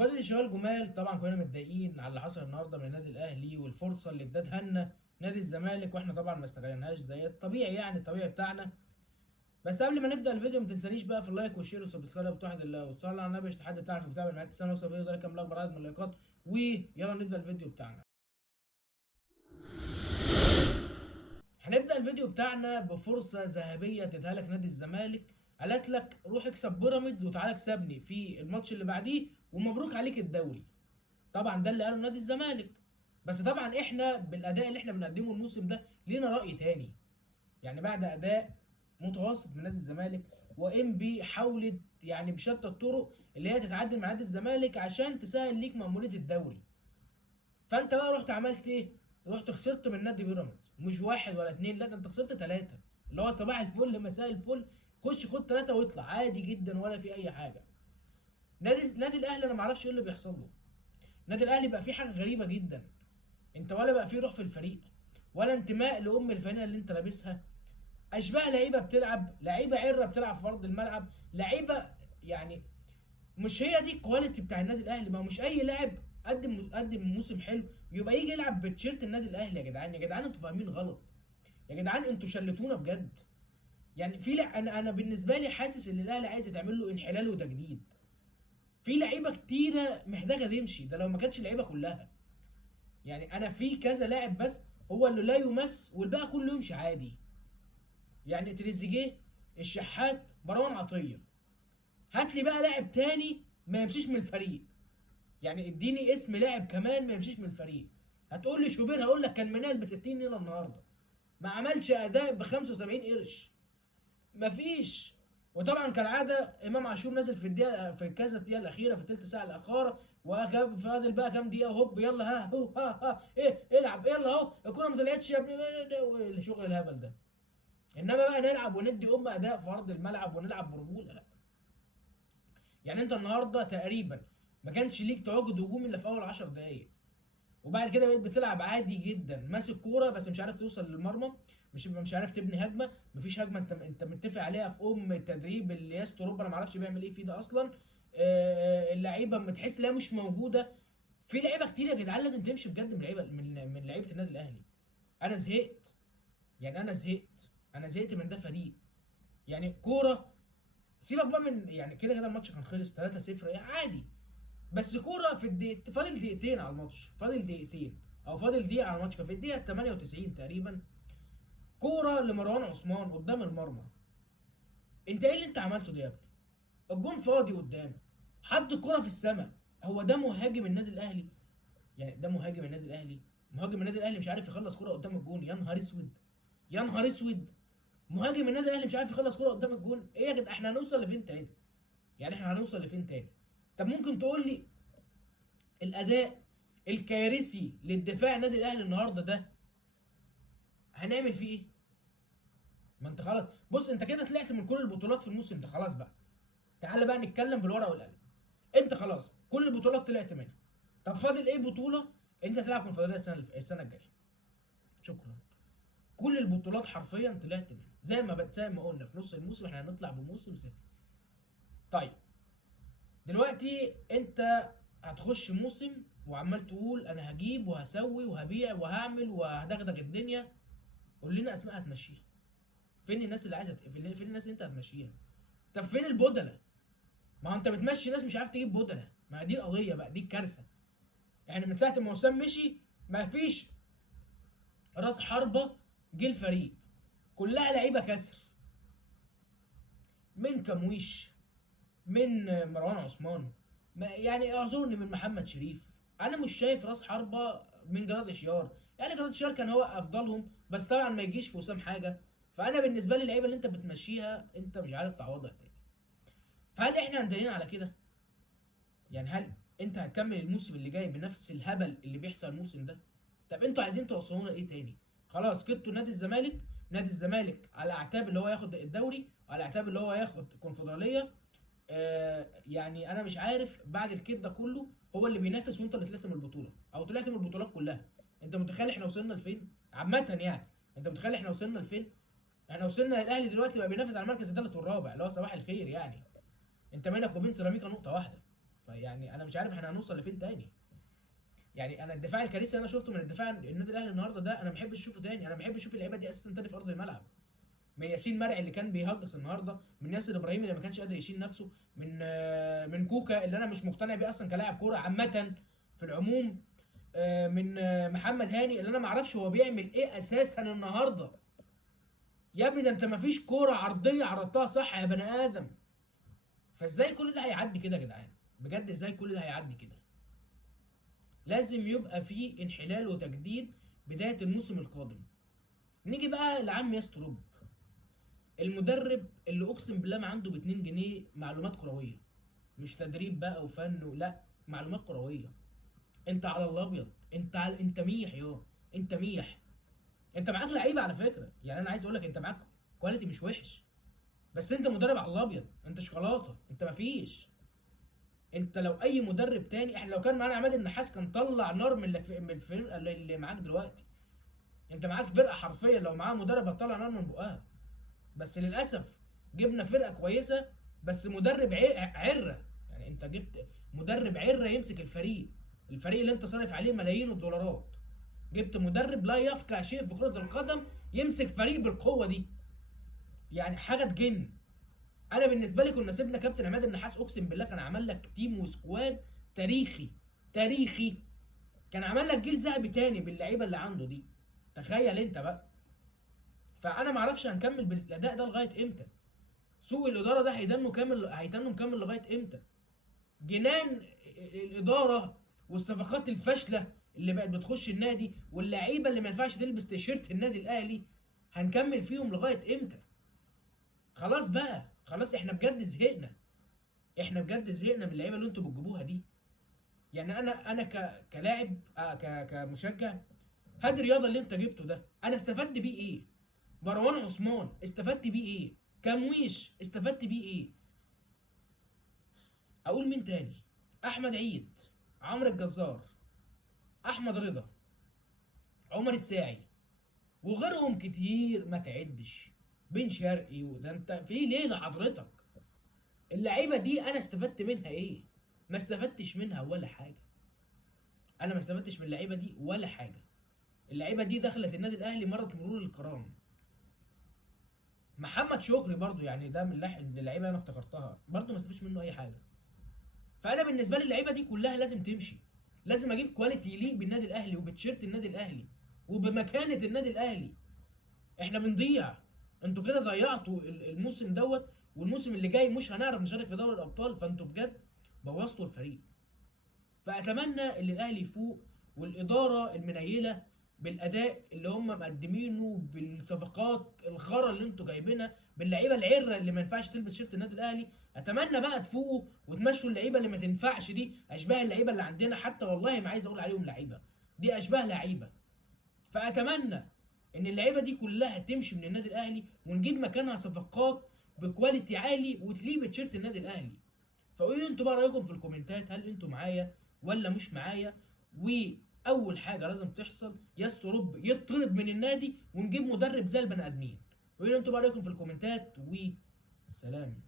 اخواتي الشباب جمال، طبعا كلنا متضايقين على اللي حصل النهارده من النادي الاهلي والفرصه اللي ادتها لنا نادي الزمالك، واحنا طبعا ما استغلناهاش زي الطبيعي، يعني الطبيعي بتاعنا. بس قبل ما نبدا الفيديو ما تنسانيش بقى في اللايك والشير والسبسكرايب بتوحد الله والصلاه على النبي عشان حد بتعرف يتابع معاك السنه وصل فيديو ده كام لايك برعايه من اللايكات. ويلا نبدا الفيديو بتاعنا. هنبدا الفيديو بتاعنا بفرصه ذهبيه اديتها لك نادي الزمالك. قالت لك روح اكسب بيراميدز وتعالى اكسبني في الماتش اللي بعديه ومبروك عليك الدوري. طبعا ده اللي قاله نادي الزمالك. بس طبعا احنا بالاداء اللي احنا بنقدمه الموسم ده لينا راي تاني. يعني بعد اداء متوسط من نادي الزمالك، وام بي حاولت يعني بشتى الطرق اللي هي تتعادل مع نادي الزمالك عشان تسهل ليك مأمورية الدوري. فانت بقى رحت عملت ايه؟ رحت خسرت من نادي بيراميدز، مش واحد ولا اتنين، لا ده انت خسرت ثلاثة. اللي هو صباح الفل مساء الفل، خش خد ثلاثة واطلع عادي جدا ولا في اي حاجة. نادي الاهلي انا معرفش ايه اللي بيحصل له. النادي الاهلي بقى فيه حاجة غريبة جدا. انت ولا بقى فيه روح في الفريق، ولا انتماء لام الفانيله اللي انت لابسها. اشباه لعيبه بتلعب، لعيبه عره بتلعب في ارض الملعب، لعيبه يعني مش هي دي الكواليتي بتاع النادي الاهلي. ما هو مش اي لاعب قدم موسم حلو يبقى يجي يلعب بتيشيرت النادي الاهلي. يا جدعان يا جدعان انتوا فاهمين غلط. يا جدعان انتوا شلتونا بجد. يعني انا بالنسبه لي حاسس ان الاهلي عايز يتعمل له انحلال وتجديد. في لعيبه كتيره محتاجه تمشي، ده لو ما كانتش اللعيبه كلها. يعني انا في كذا لاعب بس هو اللي لا يمس والباقي كله يمشي عادي. يعني تريزيجيه، الشحات، مروان عطيه. هات لي بقى لاعب تاني ما يمشيش من الفريق. يعني اديني اسم لاعب كمان ما يمشيش من الفريق. هتقول لي شوبير، هقول لك كان منال ب 60 ليره النهارده، ما عملش اداء ب 75 قرش. مفيش. وطبعا كالعاده امام عاشور نازل في الدقيقه، في كذا الدقيقه الاخيره، في الثلث ساعه الاخيره، وجاب فاضل بقى كام دقيقه، هوب يلا ها هو ها ايه العب يلا اهو الكوره ما طلعتش يا ابني، الشغل الهبل ده. انما بقى نلعب وندي اداء في ارض الملعب ونلعب برجوله، لا. يعني انت النهارده تقريبا ما كانش ليك تواجد هجومي الا في اول 10 دقائق، وبعد كده بقيت بتلعب عادي جدا ماسك كوره بس مش عارف توصل للمرمى. مش عارف تبني هجمه، مفيش هجمه انت متفق عليها في التدريب اللي ياس اوروبا، انا ما اعرفش بيعمل ايه فيه ده اصلا. اللعيبه بتحس ان هي مش موجوده. في لعيبه كتير يا جدعان لازم تمشي بجد من لعيبه، من لعيبه النادي الاهلي. انا زهقت. يعني انا زهقت من ده فريق. يعني كوره، سيبك بقى من يعني كده كده الماتش كان خلص 3-0 يعني عادي. بس كوره في الدقيقة، فاضل دقيقتين على الماتش، فاضل دقيقتين او فاضل دقيقه على الماتش، كان في الدقيقه 98 تقريبا. كوره لمروان عثمان قدام المرمى. انت ايه اللي انت عملته ده يا ابني؟ الجون فاضي قدامك، حد الكوره في السماء. هو ده مهاجم النادي الاهلي؟ يعني ده مهاجم النادي الاهلي؟ مهاجم النادي الاهلي مش عارف يخلص كوره قدام الجون؟ يا نهار اسود، يا نهار اسود. مهاجم النادي الاهلي مش عارف يخلص كوره قدام الجون؟ ايه يا جدع، احنا هنوصل لفين تاني؟ يعني احنا هنوصل لفين تاني؟ طب ممكن تقول لي الاداء الكارثي للدفاع النادي الاهلي النهارده ده هنعمل فيه ايه؟ ما انت خلاص، بص انت كده طلعت من كل البطولات في الموسم ده، خلاص بقى. تعال بقى نتكلم بالورقه والقلم. انت خلاص كل البطولات طلعت منها. طب فاضل ايه بطوله انت تلعب كونفدراليه السنه الجايه؟ شكرا. كل البطولات حرفيا طلعت منها، زي ما قلنا في نص الموسم احنا هنطلع بموسم صفر. طيب دلوقتي انت هتخش موسم وعمال تقول انا هجيب وهسوي وهبيع وهعمل وهدغدغ الدنيا. قول لنا اسماء هتمشيها. فين الناس اللي عايزه فين الناس اللي انت هتمشيها؟ طب فين البدله؟ ما هو انت بتمشي ناس مش عارف تجيب بدله، ما دي القضيه بقى، دي الكارثه. يعني من ساعه ما وسام مشي ما فيش راس حربه جه الفريق. كلها لعيبه كسر، من كمويش، من مروان عثمان، يعني اعذرني من محمد شريف. انا مش شايف راس حربه من جراد شيار. يعني جراد شيار كان هو افضلهم بس طبعا ما يجيش في وسام حاجه. فانا بالنسبه لي اللعيبه اللي انت بتمشيها انت مش عارف تعوضها تاني. فهل احنا هندلين على كده؟ يعني هل انت هتكمل الموسم اللي جاي بنفس الهبل اللي بيحصل الموسم ده؟ طب انتوا عايزين توصلونا لايه تاني؟ خلاص كدتوا نادي الزمالك. نادي الزمالك على اعتاب اللي هو ياخد الدوري وعلى اعتاب اللي هو ياخد الكونفدراليه. يعني انا مش عارف بعد الكيد ده كله هو اللي بينافس وانت اللي طلعت من البطوله او طلعت من البطولات كلها. انت متخيل احنا وصلنا لفين عامه؟ يعني انت متخيل احنا وصلنا لفين؟ احنا وصلنا الاهلي دلوقتي بقى بينافس على المركز الثالث والرابع، اللي هو صباح الخير يعني. انت بينك وبين سيراميكا نقطه واحده. فيعني انا مش عارف احنا هنوصل لفين تاني. يعني انا الدفاع الكارثي اللي انا شفته من الدفاع النادي الاهلي النهارده ده، انا ما بحبش اشوفه تاني. انا ما بحبش اشوف اللعيبه دي اساسا تاني في ارض الملعب. من ياسين مرعي اللي كان بيهجس النهارده، من ياسر ابراهيم اللي ما كانش قادر يشيل نفسه، من كوكا اللي انا مش مقتنع بيه اصلا كلاعب كوره عامه في العموم، من محمد هاني اللي انا ما اعرفش هو بيعمل ايه اساسا النهارده. يا ابني ده انت ما فيش كوره عرضيه عرضتها صح يا بني ادم. فازاي كل ده هيعدي كده يا جدعان؟ بجد ازاي كل ده هيعدي كده؟ لازم يبقى في انحلال وتجديد بدايه الموسم القادم. نيجي بقى لعم يستر، المدرب اللي اقسم بالله ما عنده ب 2 جنيه معلومات كرويه. مش تدريب بقى وفن لا، معلومات كرويه. انت على الابيض، انت ميح انت ميح. انت معاك لعيبه على فكره، يعني انا عايز اقول لك انت معاك كواليتي مش وحش، بس انت مدرب على الابيض، انت شوكولاته، انت مفيش. انت لو اي مدرب تاني، احنا لو كان معانا عماد النحاس كان طلع نار من الفرقه اللي معاك دلوقتي. انت معاك فرقه حرفيا لو معاه مدرب هتطلع نار من بقها. بس للاسف جبنا فرقه كويسه بس مدرب عره. يعني انت جبت مدرب عره يمسك الفريق اللي انت صارف عليه ملايين الدولارات. جبت مدرب لا يفقه شيء في كره القدم يمسك فريق بالقوه دي. يعني حاجه تجن. انا بالنسبه لي كنا سيبنا كابتن عماد النحاس، اقسم بالله كان عمل لك تيم وسكواد تاريخي. تاريخي. كان عمل لك جيل ذهبي تاني باللعيبه اللي عنده دي. تخيل انت بقى. فانا ما اعرفش هنكمل بالاداء ده لغايه امتى. سوء الاداره ده هيتنه مكمل لغايه امتى؟ جنان الاداره والصفقات الفاشله اللي بقت بتخش النادي واللعيبه اللي ما ينفعش تلبس تيشيرت النادي الاهلي، هنكمل فيهم لغايه امتى؟ خلاص بقى، خلاص احنا بجد زهقنا. احنا بجد زهقنا من اللعيبه اللي انتوا بتجيبوها دي. يعني انا كلاعب، كمشجع، هادي رياضه اللي انت جبته ده انا استفدت بيه ايه؟ مروان عثمان استفدت بيه ايه؟ كمويش استفدت بيه ايه؟ اقول مين تاني؟ احمد عيد، عمرو الجزار، احمد رضا، عمر الساعي، وغيرهم كتير ما تعدش. بن شرقي، وده انت في ليه لحضرتك؟ اللعيبه دي انا استفدت منها ايه؟ ما استفدتش منها ولا حاجه. انا ما استفدتش من اللعيبه دي ولا حاجه. اللعيبه دي دخلت النادي الاهلي مرت مرور الكرام. محمد شكري برضو يعني ده من اللعيبه اللي انا افتكرتها برضو ما استفدتش منه اي حاجه. فانا بالنسبه لي اللعيبه دي كلها لازم تمشي. لازم اجيب كواليتي يليق بالنادي الاهلي وبتشيرت النادي الاهلي وبمكانه النادي الاهلي. احنا بنضيع. انتوا كده ضيعتوا الموسم دوت، والموسم اللي جاي مش هنعرف نشارك في دوري الابطال. فانتوا بجد بوظتوا الفريق. فاتمنى ان الاهلي يفوق، والاداره المنيله بالاداء اللي هم مقدمينه، بالصفقات الخرا اللي انتوا جايبينها، باللعيبه العره اللي ما ينفعش تلبس شيرت النادي الاهلي. اتمنى بقى تفوقوا وتمشوا اللعيبه اللي ما تنفعش دي، اشباه اللعيبه اللي عندنا. حتى والله ما عايز اقول عليهم لعيبه، دي اشباه لعيبه. فاتمنى ان اللعيبه دي كلها تمشي من النادي الاهلي ونجيب مكانها صفقات بكواليتي عالي وتليق بتيشيرت النادي الاهلي. فقولوا انتوا بقى رايكم في الكومنتات، هل انتوا معايا ولا مش معايا؟ واول حاجه لازم تحصل ياستر روب يطرد من النادي ونجيب مدرب زي البني ادمين. قولوا انتوا بقى رايكم في الكومنتات، وسلام.